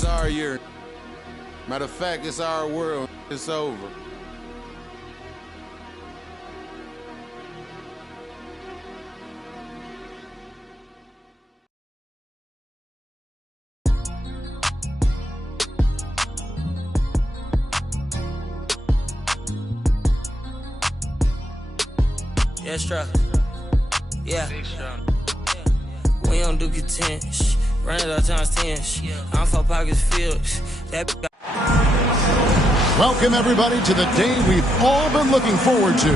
It's our year. Matter of fact, it's our world. It's over. Yeah, struck. Yeah. We don't do content. Run it all times 10. I don't fall pockets filled. Welcome, everybody, to the day we've all been looking forward to.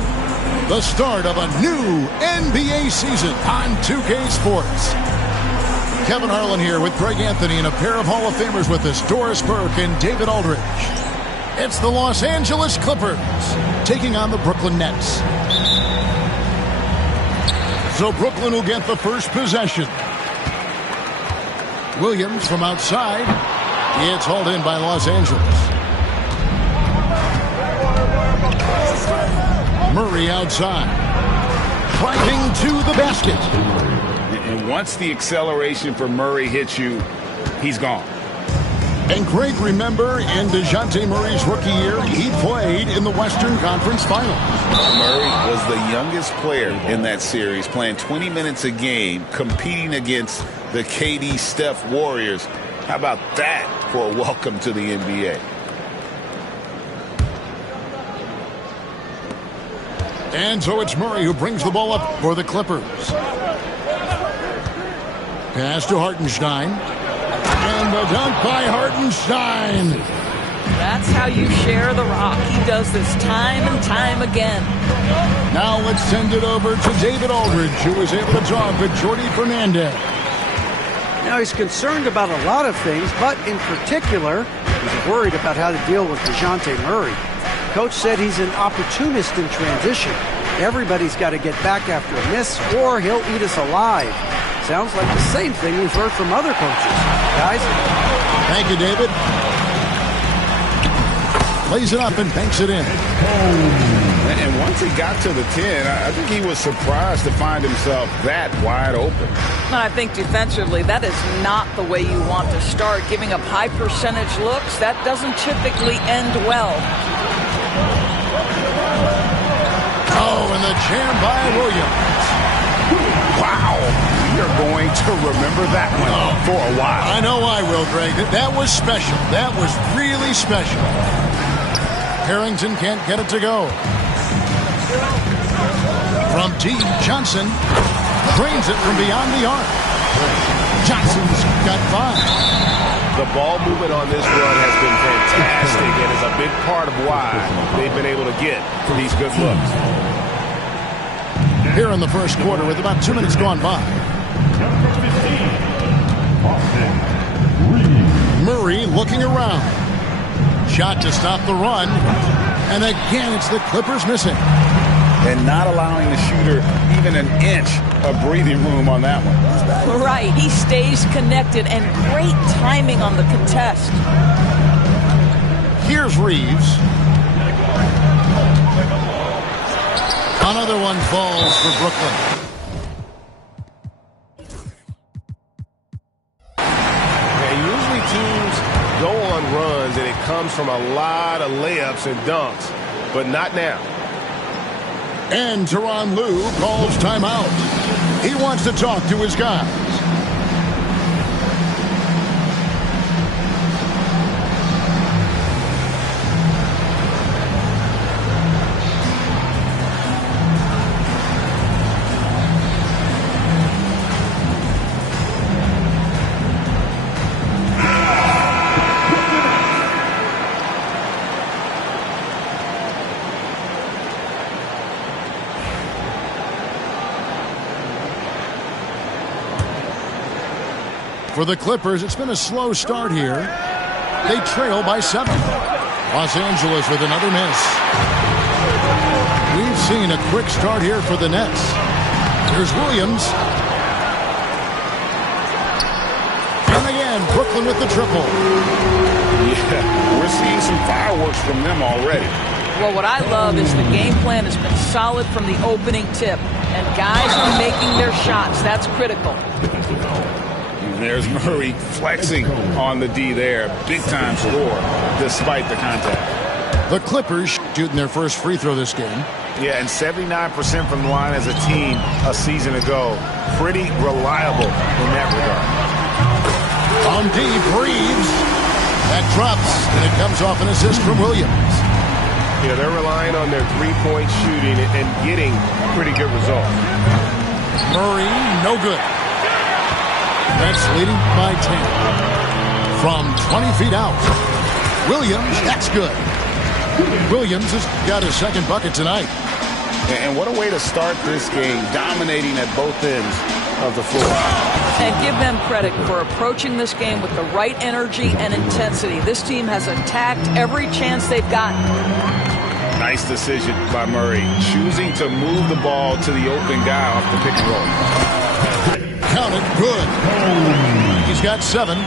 The start of a new NBA season on 2K Sports. Kevin Harlan here with Greg Anthony and a pair of Hall of Famers with us, Doris Burke and David Aldridge. It's the Los Angeles Clippers taking on the Brooklyn Nets. So Brooklyn will get the first possession. Williams from outside. It's hauled in by Los Angeles. Murray outside. Driving to the basket. And once the acceleration for Murray hits you, he's gone. And Greg, remember, in DeJounte Murray's rookie year, he played in the Western Conference Finals. Murray was the youngest player in that series, playing 20 minutes a game, competing against the KD Steph Warriors. How about that for a welcome to the NBA? And so it's Murray who brings the ball up for the Clippers. Pass to Hartenstein. And the dunk by Hartenstein. That's how you share the rock. He does this time and time again. Now let's send it over to David Aldridge, who was able to talk with Jordy Fernandez. Now he's concerned about a lot of things, but in particular, he's worried about how to deal with DeJounte Murray. Coach said he's an opportunist in transition. Everybody's got to get back after a miss, or he'll eat us alive. Sounds like the same thing we've heard from other coaches. Guys? Thank you, David. Plays it up and banks it in. And once he got to the 10, I think he was surprised to find himself that wide open. I think defensively, that is not the way you want to start. Giving up high percentage looks, that doesn't typically end well. Oh, and the jam by Williams. Wow. You're going to remember that one for a while. I know I will, Greg. That was special. That was really special. Harrington can't get it to go. From deep, Johnson drains it from beyond the arc. Johnson's got 5. The ball movement on this run has been fantastic and is a big part of why they've been able to get to these good looks. Here in the first quarter with about 2 minutes gone by. Murray looking around. Shot to stop the run. And again, it's the Clippers missing. And not allowing the shooter even an inch of breathing room on that one. Right. He stays connected, and great timing on the contest. Here's Reeves. Another one falls for Brooklyn. Usually teams go on runs and it comes from a lot of layups and dunks, but not now. And Tyronn Lue calls timeout. He wants to talk to his guys. For the Clippers, it's been a slow start here. They trail by 7. Los Angeles with another miss. We've seen a quick start here for the Nets. Here's Williams. And again, Brooklyn with the triple. Yeah, we're seeing some fireworks from them already. Well, what I love is the game plan has been solid from the opening tip, and guys are making their shots. That's critical. And there's Murray flexing on the D there. Big-time score despite the contact. The Clippers shooting their first free throw this game. Yeah, and 79% from the line as a team a season ago. Pretty reliable in that regard. On deep, Reeves. That drops, and it comes off an assist from Williams. Yeah, they're relying on their three-point shooting and getting pretty good results. Murray, no good. That's leading by 10. From 20 feet out. Williams, that's good. Williams has got his second bucket tonight. And what a way to start this game, dominating at both ends of the floor. And give them credit for approaching this game with the right energy and intensity. This team has attacked every chance they've gotten. Nice decision by Murray, choosing to move the ball to the open guy off the pick and roll. Count it, good. He's got 7.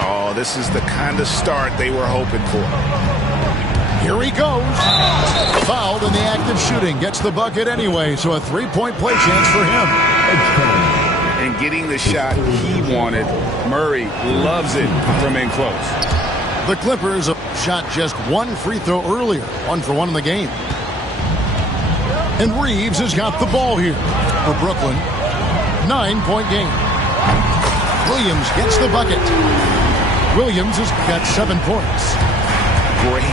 Oh, this is the kind of start they were hoping for. Here he goes. Fouled in the act of shooting. Gets the bucket anyway, so a 3-point play chance for him. And getting the shot he wanted, Murray loves it from in close. The Clippers have shot just 1 free throw earlier. 1 for 1 in the game. And Reeves has got the ball here for Brooklyn. 9-point game. Williams gets the bucket. Williams has got 7 points. Great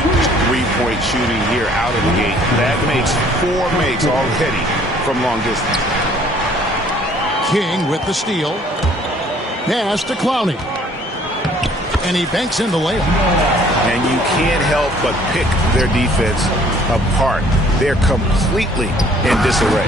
three-point shooting here out of the gate. That makes 4 makes already from long distance. King with the steal. Pass to Clowney. And he banks in the layup. And you can't help but pick their defense apart. They're completely in disarray.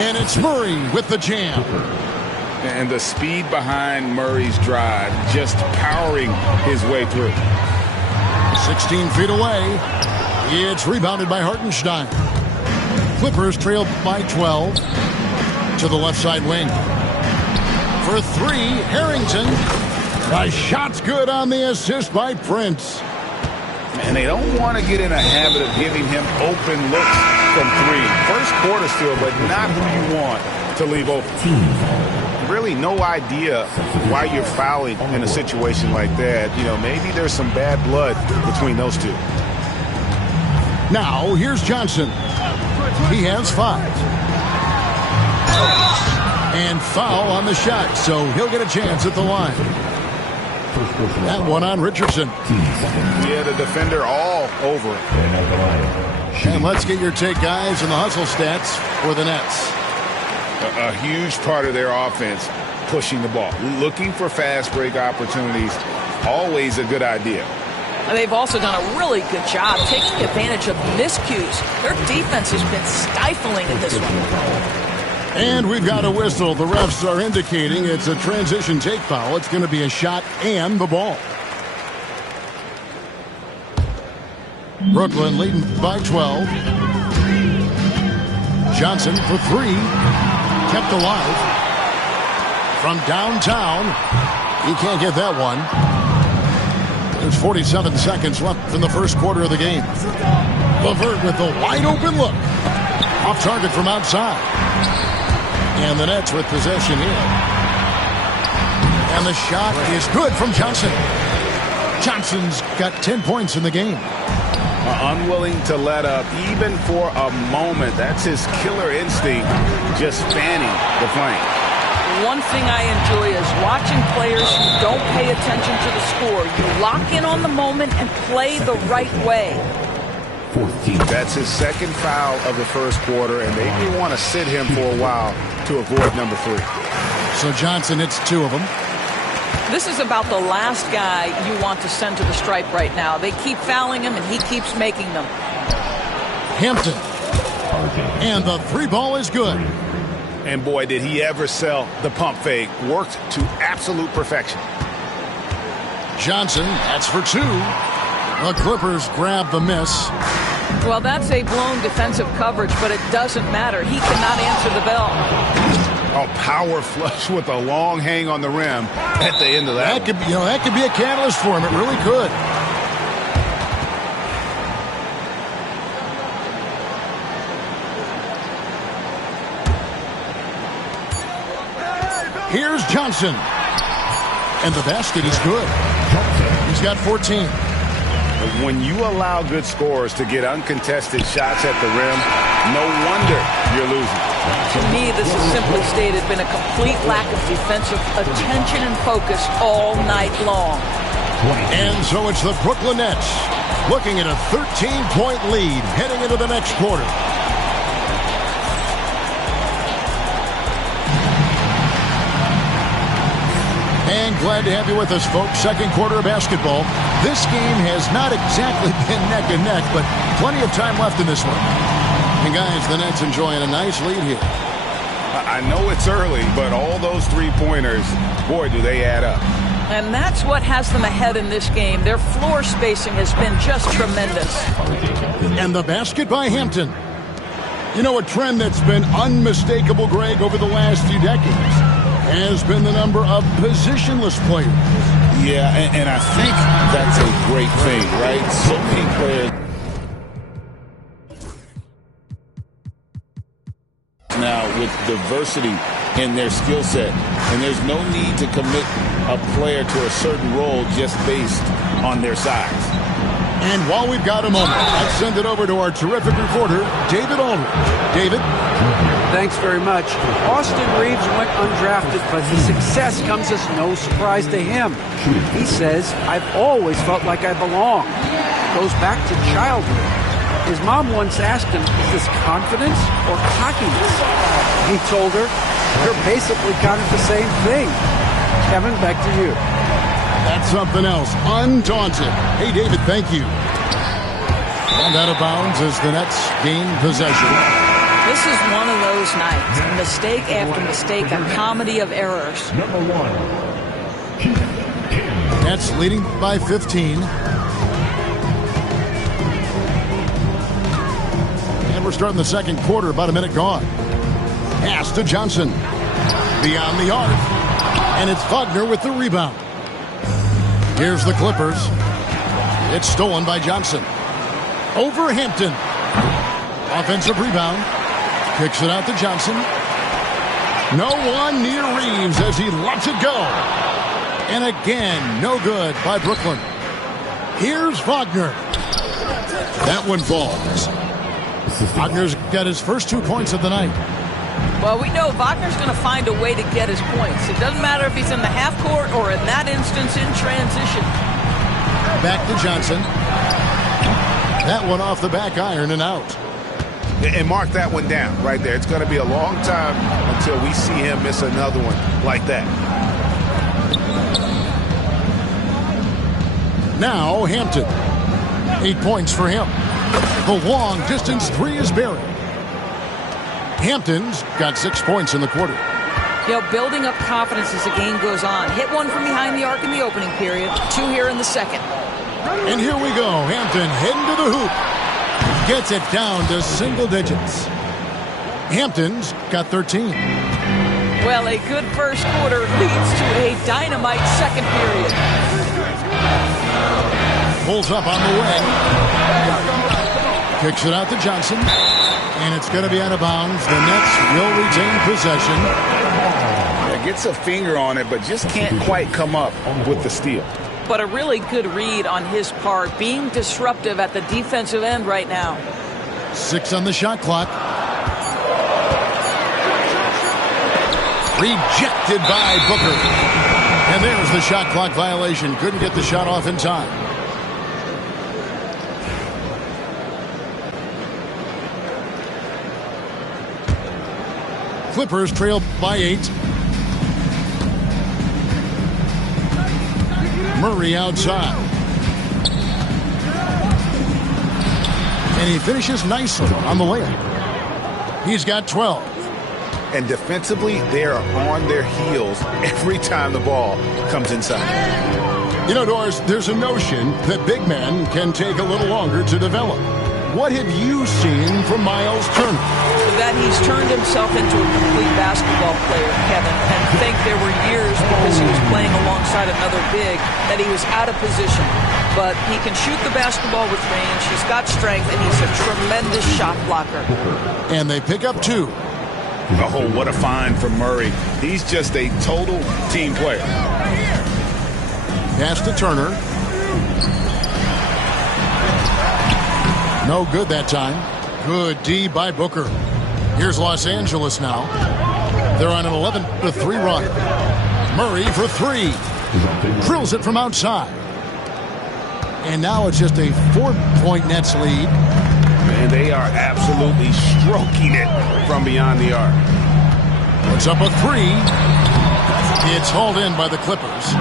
And it's Murray with the jam. And the speed behind Murray's drive, just powering his way through. 16 feet away. It's rebounded by Hartenstein. Clippers trail by 12 to the left side wing. For 3, Harrington. The shot's good on the assist by Prince. And they don't want to get in a habit of giving him open looks from 3. First quarter still, but not who you want to leave open. Really no idea why you're fouling in a situation like that. You know, maybe there's some bad blood between those two. Now, here's Johnson. He has 5. And foul on the shot, so he'll get a chance at the line. That one on Richardson. Yeah, the defender all over it. And let's get your take, guys, on the hustle stats for the Nets. A huge part of their offense, pushing the ball. Looking for fast break opportunities, always a good idea. They've also done a really good job taking advantage of miscues. Their defense has been stifling in this one. And we've got a whistle. The refs are indicating it's a transition take foul. It's going to be a shot and the ball. Brooklyn leading by 12. Johnson for 3. Kept alive. From downtown. He can't get that one. There's 47 seconds left in the first quarter of the game. LeVert with the wide open look. Off target from outside. And the Nets with possession here. And the shot is good from Johnson. Johnson's got 10 points in the game. Unwilling to let up even for a moment. That's his killer instinct, just fanning the flame. One thing I enjoy is watching players who don't pay attention to the score. You lock in on the moment and play the right way. 14. That's his second foul of the first quarter, and they may want to sit him for a while to avoid number 3. So Johnson hits 2 of them. This is about the last guy you want to send to the stripe right now. They keep fouling him, and he keeps making them. Hampton. And the 3 ball is good. And boy, did he ever sell the pump fake. Worked to absolute perfection. Johnson, that's for 2. The Clippers grab the miss. Well, that's a blown defensive coverage, but it doesn't matter. He cannot answer the bell. A power flush with a long hang on the rim at the end of that. That could be a catalyst for him. It really could. Here's Johnson. And the basket is good. He's got 14. When you allow good scorers to get uncontested shots at the rim, no wonder you're losing. To me, this has simply stated been a complete lack of defensive attention and focus all night long. And so it's the Brooklyn Nets looking at a 13-point lead heading into the next quarter. And glad to have you with us, folks. Second quarter of basketball. This game has not exactly been neck and neck, but plenty of time left in this one. And guys, the Nets enjoying a nice lead here. I know it's early, but all those three-pointers, boy, do they add up. And that's what has them ahead in this game. Their floor spacing has been just tremendous. And the basket by Hampton. You know, a trend that's been unmistakable, Greg, over the last few decades has been the number of positionless players. Yeah, and I think that's a great thing, right? So many players now with diversity in their skill set, and there's no need to commit a player to a certain role just based on their size. And while we've got a moment, let's send it over to our terrific reporter, David Aldridge. David? Thanks very much. Austin Reeves went undrafted, but his success comes as no surprise to him. He says, "I've always felt like I belong." Goes back to childhood. His mom once asked him, "Is this confidence or cockiness?" He told her, "They're basically kind of the same thing." Kevin, back to you. That's something else. Undaunted. Hey, David, thank you. And out of bounds as the Nets gain possession. This is one of those nights. Mistake after mistake, a comedy of errors. Nets leading by 15. And we're starting the second quarter, about a minute gone. Pass to Johnson. Beyond the arc. And it's Wagner with the rebound. Here's the Clippers. It's stolen by Johnson. Over Hampton. Offensive rebound. Kicks it out to Johnson. No one near Reeves as he lets it go. And again, no good by Brooklyn. Here's Wagner. That one falls. Wagner's got his first 2 points of the night. Well, we know Wagner's going to find a way to get his points. It doesn't matter if he's in the half court or in that instance in transition. Back to Johnson. That one off the back iron and out. And mark that one down right there. It's going to be a long time until we see him miss another one like that. Now Hampton. 8 points for him. The long distance three is buried. Hampton's got 6 points in the quarter. You know, building up confidence as the game goes on. Hit one from behind the arc in the opening period. 2 here in the second. And here we go. Hampton heading to the hoop. Gets it down to single digits. Hampton's got 13. Well, a good first quarter leads to a dynamite second period. Pulls up on the wing. Kicks it out to Johnson. And it's going to be out of bounds. The Nets will retain possession. Yeah, gets a finger on it, but just can't quite come up with the steal. But a really good read on his part, being disruptive at the defensive end right now. 6 on the shot clock. Rejected by Booker. And there's the shot clock violation. Couldn't get the shot off in time. Clippers trail by 8. Murray outside. And he finishes nicely on the layup. He's got 12. And defensively, they are on their heels every time the ball comes inside. You know, Doris, there's a notion that big men can take a little longer to develop. What have you seen from Miles Turner? That he's turned himself into a complete basketball player, Kevin. And I think there were years because he was playing alongside another big that he was out of position. But he can shoot the basketball with range. He's got strength, and he's a tremendous shot blocker. And they pick up 2. Oh, what a find from Murray. He's just a total team player. Pass to Turner. No good that time. Good D by Booker. Here's Los Angeles now. They're on an 11-3 run. Murray for three. Drills it from outside. And now it's just a 4-point Nets lead. And they are absolutely stroking it from beyond the arc. Puts up a three. It's hauled in by the Clippers.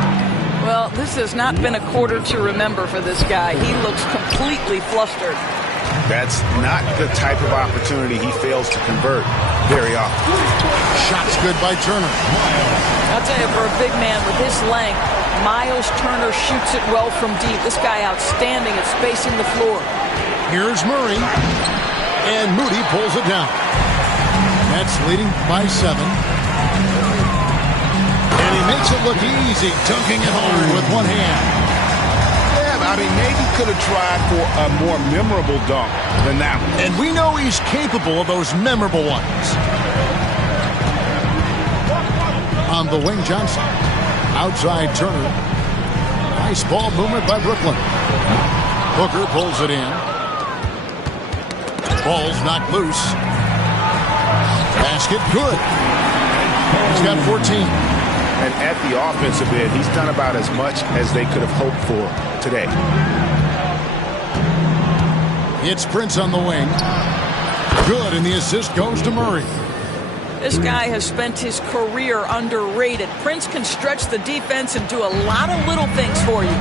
Well, this has not been a quarter to remember for this guy. He looks completely flustered. That's not the type of opportunity he fails to convert very often. Shot's good by Turner. I'll tell you, for a big man with his length, Miles Turner shoots it well from deep. This guy outstanding at spacing the floor. Here's Murray. And Moody pulls it down. That's leading by 7. And he makes it look easy, dunking it hard with one hand. I mean, maybe could have tried for a more memorable dunk than that one. And we know he's capable of those memorable ones. On the wing, Johnson. Outside Turner. Nice ball movement by Brooklyn. Booker pulls it in. Ball's knocked loose. Basket good. He's got 14. And at the offensive end, he's done about as much as they could have hoped for today. It's Prince on the wing. Good, and the assist goes to Murray. This guy has spent his career underrated. Prince can stretch the defense and do a lot of little things for you.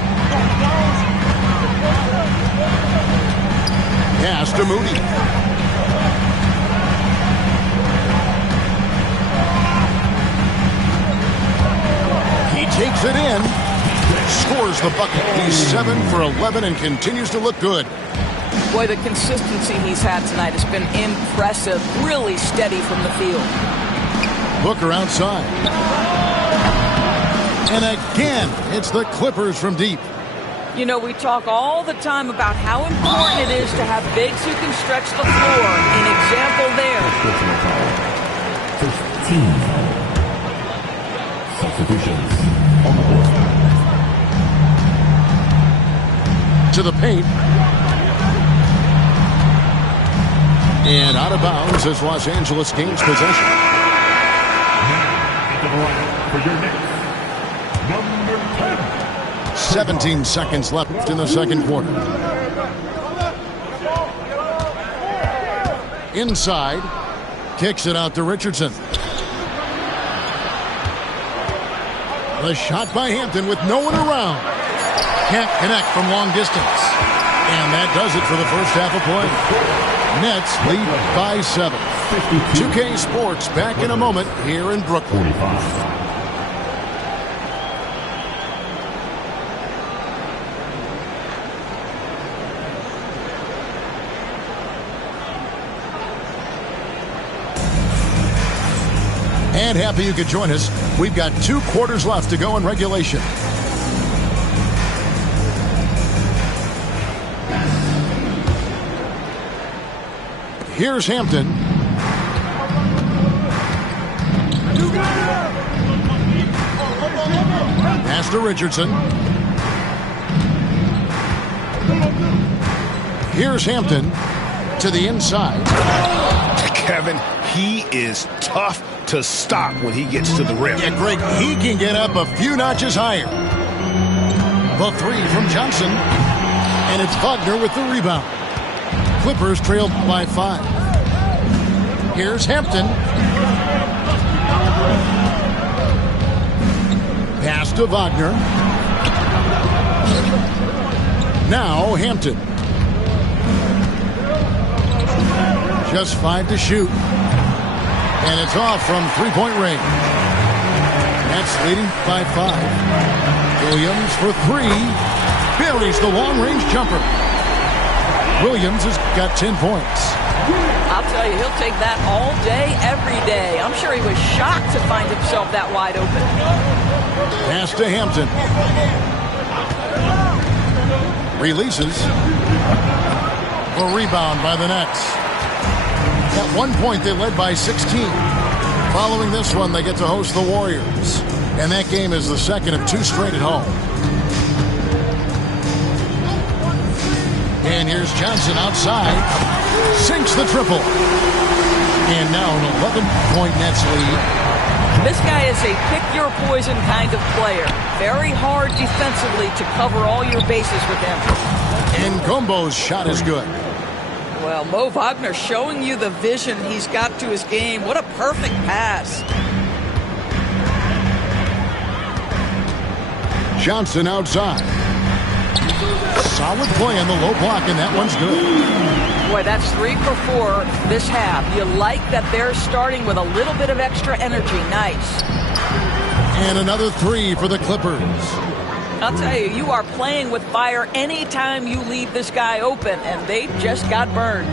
Pass to Moody. He takes it in. Scores the bucket. He's 7 for 11 and continues to look good. Boy, the consistency he's had tonight has been impressive. Really steady from the field. Booker outside. And again, it's the Clippers from deep. You know, we talk all the time about how important it is to have bigs who can stretch the floor. An example there. 15 substitutions on the board. To the paint. And out of bounds as Los Angeles gains possession. For your next, number 10. 17 seconds left in the second quarter. Inside. Kicks it out to Richardson. The shot by Hampton with no one around. Can't connect from long distance. And that does it for the first half of play. Nets lead by 7. 2K Sports back in a moment here in Brooklyn. 45. And happy you could join us. We've got 2 quarters left to go in regulation. Here's Hampton. Pass to Richardson. Here's Hampton to the inside. Kevin, he is tough to stop when he gets to the rim. Yeah, Greg, he can get up a few notches higher. The three from Johnson. And it's Wagner with the rebound. Clippers trailed by 5. Here's Hampton. Pass to Wagner. Now Hampton. Just 5 to shoot. And it's off from three-point range. That's leading by 5. Williams for 3. Buries the long-range jumper. Williams has got 10 points. I'll tell you, he'll take that all day, every day. I'm sure he was shocked to find himself that wide open. Pass to Hampton. Releases. A rebound by the Nets. At one point, they led by 16. Following this one, they get to host the Warriors. And that game is the second of 2 straight at home. And here's Johnson outside. Sinks the triple. And now an 11-point Nets lead. This guy is a pick-your-poison kind of player. Very hard defensively to cover all your bases with him. And Combo's shot is good. Well, Mo Wagner showing you the vision he's got to his game. What a perfect pass. Johnson outside. Solid play on the low block, and that one's good. Boy, that's 3 for 4 this half. You like that they're starting with a little bit of extra energy. Nice. And another 3 for the Clippers. I'll tell you, you are playing with fire anytime you leave this guy open, and they just got burned.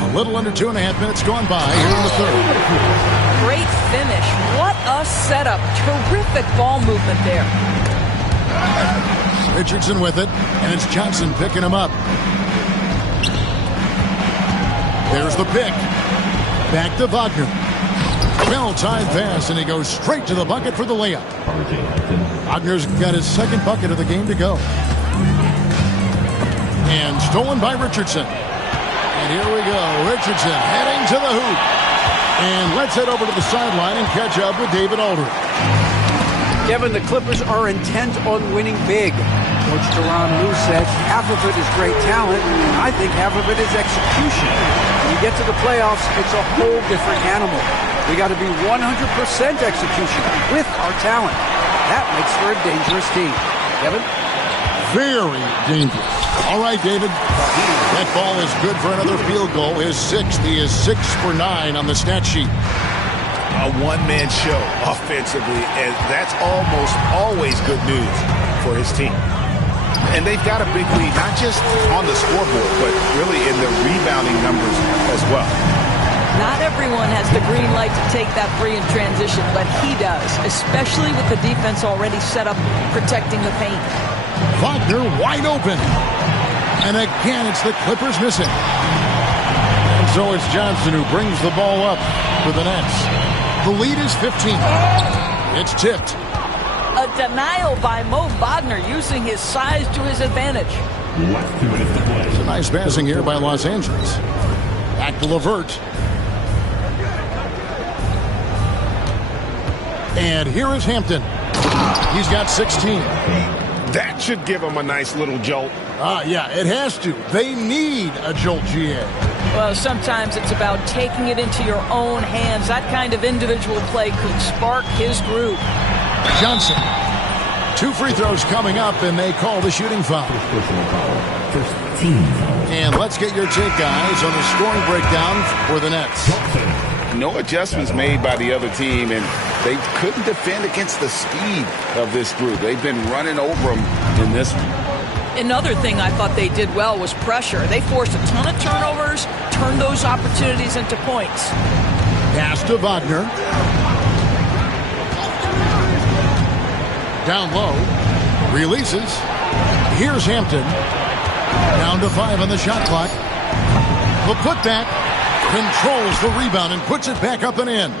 A little under 2.5 minutes gone by here in the third. Great finish. What a setup. Terrific ball movement there. Richardson with it, and it's Johnson picking him up. There's the pick. Back to Wagner. Well-timed pass, and he goes straight to the bucket for the layup. Wagner's got his second bucket of the game to go. And stolen by Richardson. And here we go. Richardson heading to the hoop. And let's head over to the sideline and catch up with David Aldridge. Kevin, the Clippers are intent on winning big. Coach Tyronn Lue said half of it is great talent, and I think half of it is execution. When you get to the playoffs, it's a whole different animal. We got to be 100% execution with our talent. That makes for a dangerous team. Kevin? Very dangerous. All right, David. That ball is good for another field goal. His 6th. He is 6 for 9 on the stat sheet. A one-man show offensively, and that's almost always good news for his team. And they've got a big lead, not just on the scoreboard, but really in the rebounding numbers as well. Not everyone has the green light to take that free in transition, but he does, especially with the defense already set up protecting the paint. Wagner wide open. And again, it's the Clippers missing. And so it's Johnson who brings the ball up for the Nets. The lead is 15. It's tipped. A denial by Mo Wagner using his size to his advantage. Last 2 minutes to play. It's a nice passing here by Los Angeles. Back to LeVert. And here is Hampton. He's got 16. That should give him a nice little jolt. Yeah, it has to. They need a jolt, GA. Well, sometimes it's about taking it into your own hands. That kind of individual play could spark his groove. Johnson. 2 free throws coming up, and they call the shooting foul. First team. And let's get your take, guys, on the scoring breakdown for the Nets. No adjustments made by the other team, and they couldn't defend against the speed of this group. They've been running over them in this one. Another thing I thought they did well was pressure. They forced a ton of turnovers, turned those opportunities into points. Pass to Wagner. Down low. Releases. Here's Hampton. Down to 5 on the shot clock. The putback. Controls the rebound and puts it back up and in.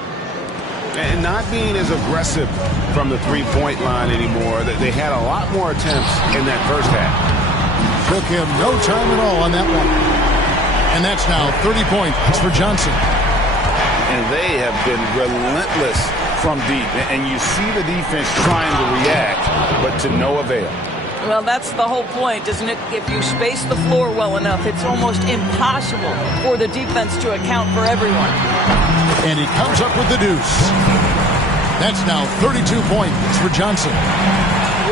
And not being as aggressive from the three-point line anymore. They had a lot more attempts in that first half. Took him no time at all on that one. And that's now 30 points for Johnson. And they have been relentless from deep. And you see the defense trying to react, but to no avail. Well, that's the whole point, isn't it? If you space the floor well enough, it's almost impossible for the defense to account for everyone. And he comes up with the deuce. That's now 32 points for Johnson.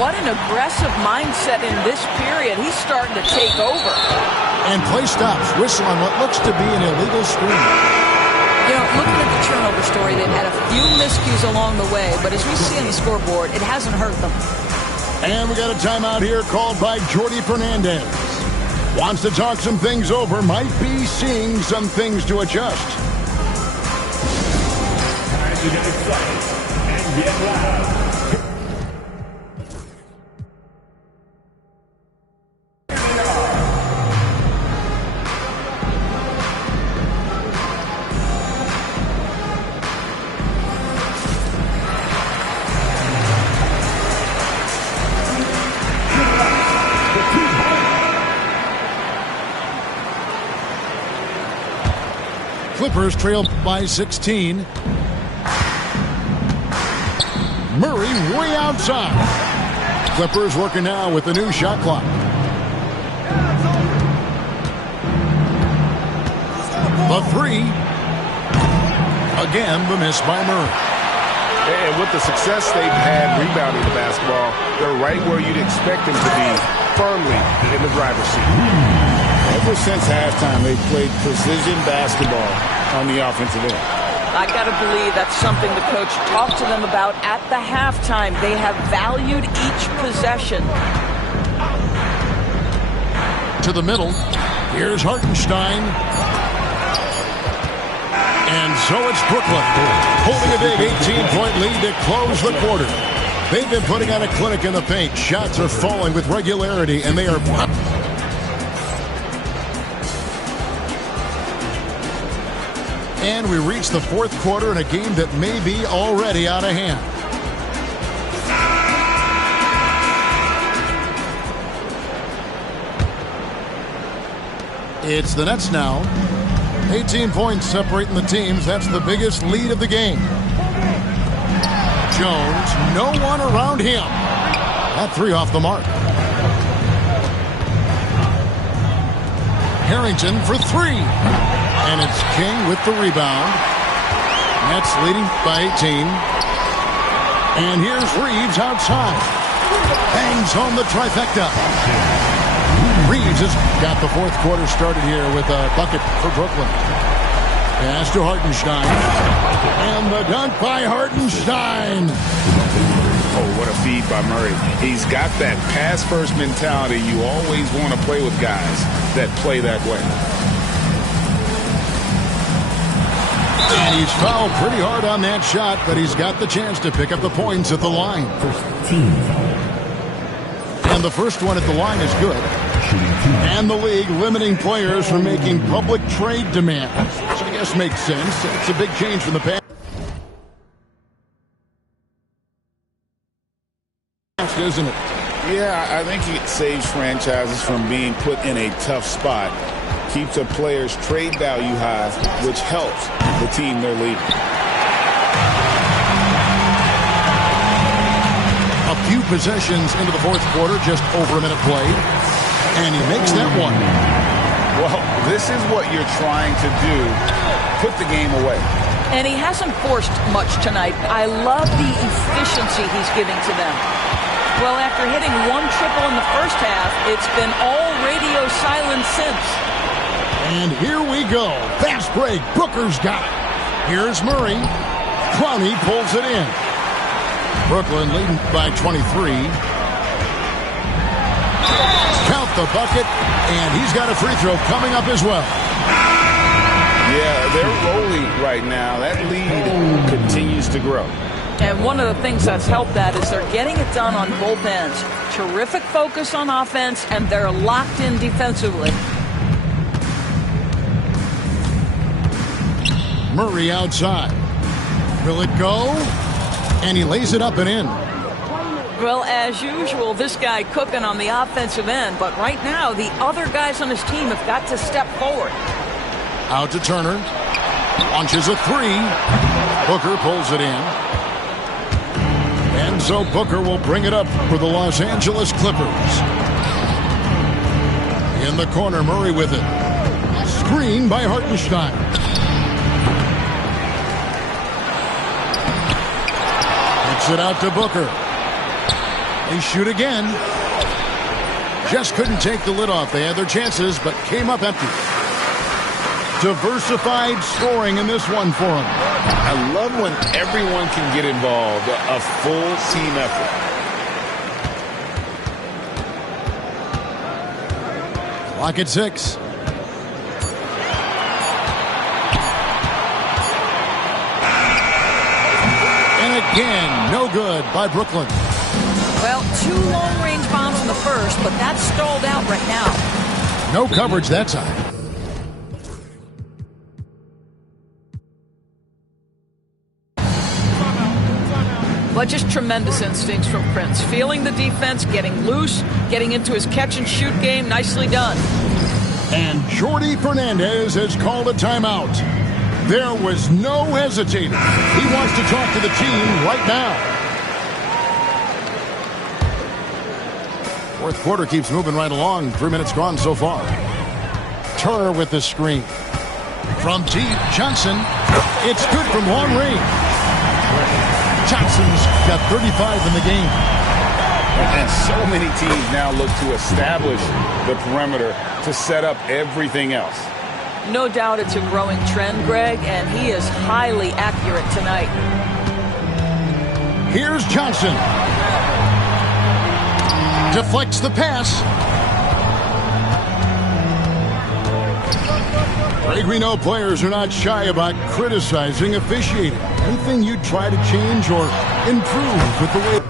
What an aggressive mindset in this period. He's starting to take over. And play stops. Whistle on what looks to be an illegal screen. You know, looking at the turnover story, they've had a few miscues along the way, but as we see on the scoreboard, it hasn't hurt them. And we got a timeout here called by Jordi Fernandez. Wants to talk some things over, might be seeing some things to adjust. Time to get excited and get loud. Clippers trail by 16. Murray way outside. Clippers working now with the new shot clock. The three. Again, the miss by Murray. And with the success they've had rebounding the basketball, they're right where you'd expect them to be, firmly in the driver's seat. Ever since halftime, they've played precision basketball on the offensive end. I got to believe that's something the coach talked to them about at the halftime. They have valued each possession. To the middle. Here's Hartenstein. And so it's Brooklyn, holding a big 18-point lead to close the quarter. They've been putting on a clinic in the paint. Shots are falling with regularity, and they are... And we reach the fourth quarter in a game that may be already out of hand. It's the Nets now. 18 points separating the teams. That's the biggest lead of the game. Jones, no one around him. That three off the mark. Harrington for three. And it's King with the rebound. Nets leading by 18. And here's Reeves outside. Bangs home the trifecta. Reeves has got the fourth quarter started here with a bucket for Brooklyn. Pass to Hartenstein. And the dunk by Hartenstein. Oh, what a feed by Murray. He's got that pass-first mentality. You always want to play with guys that play that way. And he's fouled pretty hard on that shot, but he's got the chance to pick up the points at the line. And the first one at the line is good. And the league limiting players from making public trade demands, which I guess makes sense. It's a big change from the past, isn't it? Yeah, I think it saves franchises from being put in a tough spot. Keeps a player's trade value high, which helps the team they're leading. A few possessions into the fourth quarter, just over a minute played. And he makes that one. Well, this is what you're trying to do. Put the game away. And he hasn't forced much tonight. I love the efficiency he's giving to them. Well, after hitting one triple in the first half, it's been all radio silence since. And here we go. Fast break. Booker's got it. Here's Murray. Clowney pulls it in. Brooklyn leading by 23. Count the bucket, and he's got a free throw coming up as well. Yeah, they're rolling right now. That lead continues to grow. And one of the things that's helped that is they're getting it done on both ends. Terrific focus on offense, and they're locked in defensively. Murray outside. Will it go? And he lays it up and in. Well, as usual, this guy cooking on the offensive end, but right now the other guys on his team have got to step forward. Out to Turner. Launches a three. Booker pulls it in. And so Booker will bring it up for the Los Angeles Clippers. In the corner, Murray with it. Screen by Hartenstein. Kicks it out to Booker. They shoot again. Just couldn't take the lid off. They had their chances, but came up empty. Diversified scoring in this one for them. I love when everyone can get involved. A full team effort. Clock at 6. And again, no good by Brooklyn. Well, 2 long-range bombs in the first, but that's stalled out right now. No coverage that side. But just tremendous instincts from Prince. Feeling the defense, getting loose, getting into his catch-and-shoot game. Nicely done. And Jordi Fernandez has called a timeout. There was no hesitating. He wants to talk to the team right now. Fourth quarter keeps moving right along. 3 minutes gone so far. Turner with the screen. From deep, Johnson. It's good from long range. Johnson's got 35 in the game. And so many teams now look to establish the perimeter to set up everything else. No doubt it's a growing trend, Greg, and he is highly accurate tonight. Here's Johnson. Deflects the pass. Greg, we know players are not shy about criticizing officiating. Anything you'd try to change or improve with the way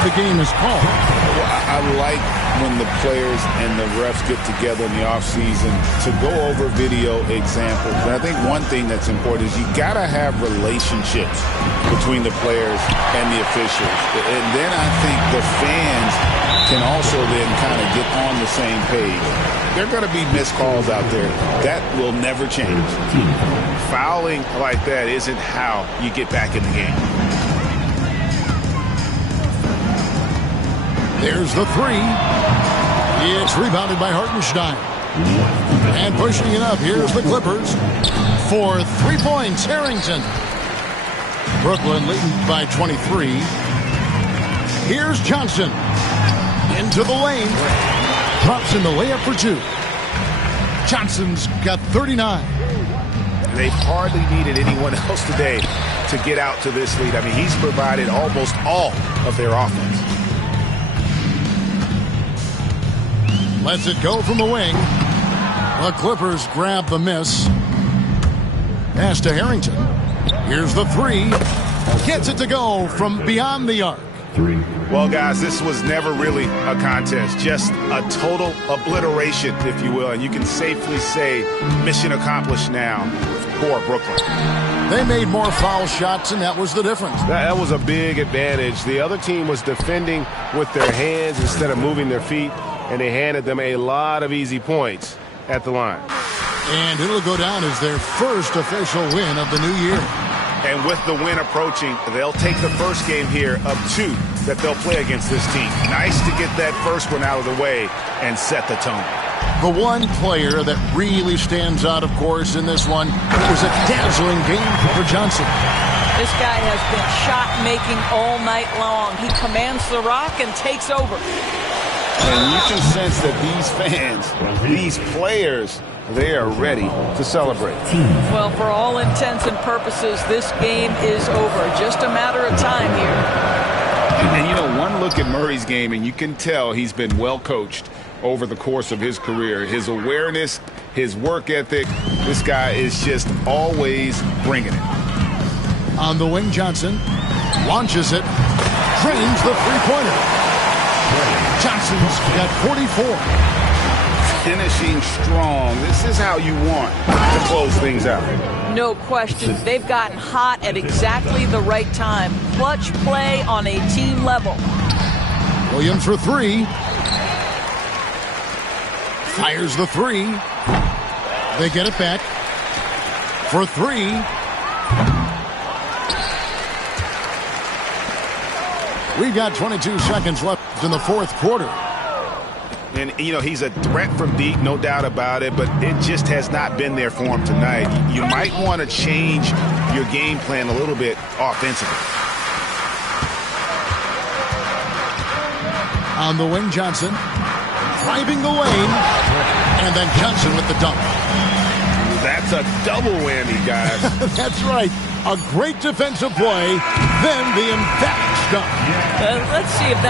the game is called? I like when the players and the refs get together in the offseason to go over video examples. And I think one thing that's important is you got to have relationships between the players and the officials. And then I think the fans can also then kind of get on the same page. There are going to be missed calls out there. That will never change. Fouling like that isn't how you get back in the game. There's the three. It's rebounded by Hartenstein. And pushing it up, here's the Clippers. For 3 points, Harrington. Brooklyn leading by 23. Here's Johnson. Into the lane. Drops in the layup for 2. Johnson's got 39. They've hardly needed anyone else today to get out to this lead. I mean, he's provided almost all of their offense. Lets it go from the wing. The Clippers grab the miss. Pass to Harrington. Here's the three. Gets it to go from beyond the arc. Well, guys, this was never really a contest. Just a total obliteration, if you will. And you can safely say mission accomplished now for Brooklyn. They made more foul shots, and that was the difference. That was a big advantage. The other team was defending with their hands instead of moving their feet, and they handed them a lot of easy points at the line. And it'll go down as their first official win of the new year. And with the win approaching, they'll take the first game here of 2 that they'll play against this team. Nice to get that first one out of the way and set the tone. The one player that really stands out, of course, in this one, it was a dazzling game for Johnson. This guy has been shot-making all night long. He commands the rock and takes over. And you can sense that these fans, these players, they are ready to celebrate. Well, for all intents and purposes, this game is over. Just a matter of time here. And you know, one look at Murray's game, and you can tell he's been well coached over the course of his career. His awareness, his work ethic, this guy is just always bringing it. On the wing, Johnson launches it, drains the three-pointer. Johnson's got 44. Finishing strong. This is how you want to close things out. No question. They've gotten hot at exactly the right time. Clutch play on a team level. Williams for 3. Fires the 3. They get it back. For 3. We've got 22 seconds left in the fourth quarter. And, you know, he's a threat from deep, no doubt about it, but it just has not been there for him tonight. You might want to change your game plan a little bit offensively. On the wing, Johnson driving the lane, and then Johnson with the dunk. That's a double whammy, guys. That's right. A great defensive play, then the emphatic dunk. Let's see if that